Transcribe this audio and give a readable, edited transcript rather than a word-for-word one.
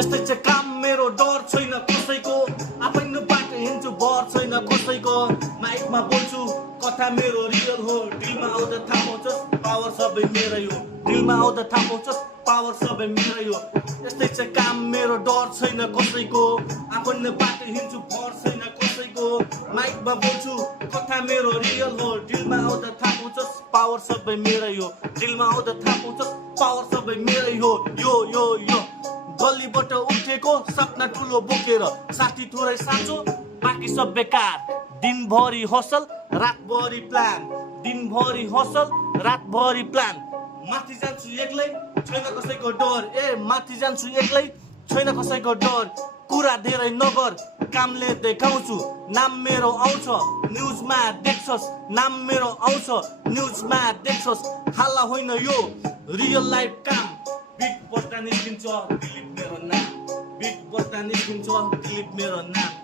यस्तै चाहिँ काम मेरो डर छैन कसैको आफै नै बाटो हिँड्छु भर छैन कसैको माइकमा बोल्छु कथा मेरो रियल हो ड्रिलमा आउँदा थाहा पाउँछस् पावर सबै मेरै हो ड्रिलमा आउँदा थाहा पाउँछस् पावर सबै मेरै हो यस्तै चाहिँ काम मेरो डर छैन कसैको आफै नै बाटो हिँड्छु भर छैन कसैको माइकमा बोल्छु कथा मेरो रियल हो ड्रिलमा आउँदा थाहा पाउँछस् पावर सबै मेरै हो ड्रिलमा आउँदा थाहा पाउँछस् पावर सबै मेरै हो यो यो यो गल्लीबाट उठेको सपना ठुलो बोकेर साथी थोरै साँचो बाँकी सब बेकार दिनभरि हसल रातभरि प्लान दिनभरि हसल रातभरि प्लान माथि जान्छु एक्लै छैन कसैको डर माथि जान्छु एक्लै छैन कसैको डर कुरा धेरै नगर कामले देखाउँछु नाम मेरो आउँछ न्युजमा देख्छस् नाम मेरो आउँछ न्युजमा देख्छस् हाल्ला होइन यो रियल लाइफ काम बिग बस्दा निस्किन्छ दिलीप मेरो नाम बिग बस्दा निस्किन्छ दिलीप मेरो नाम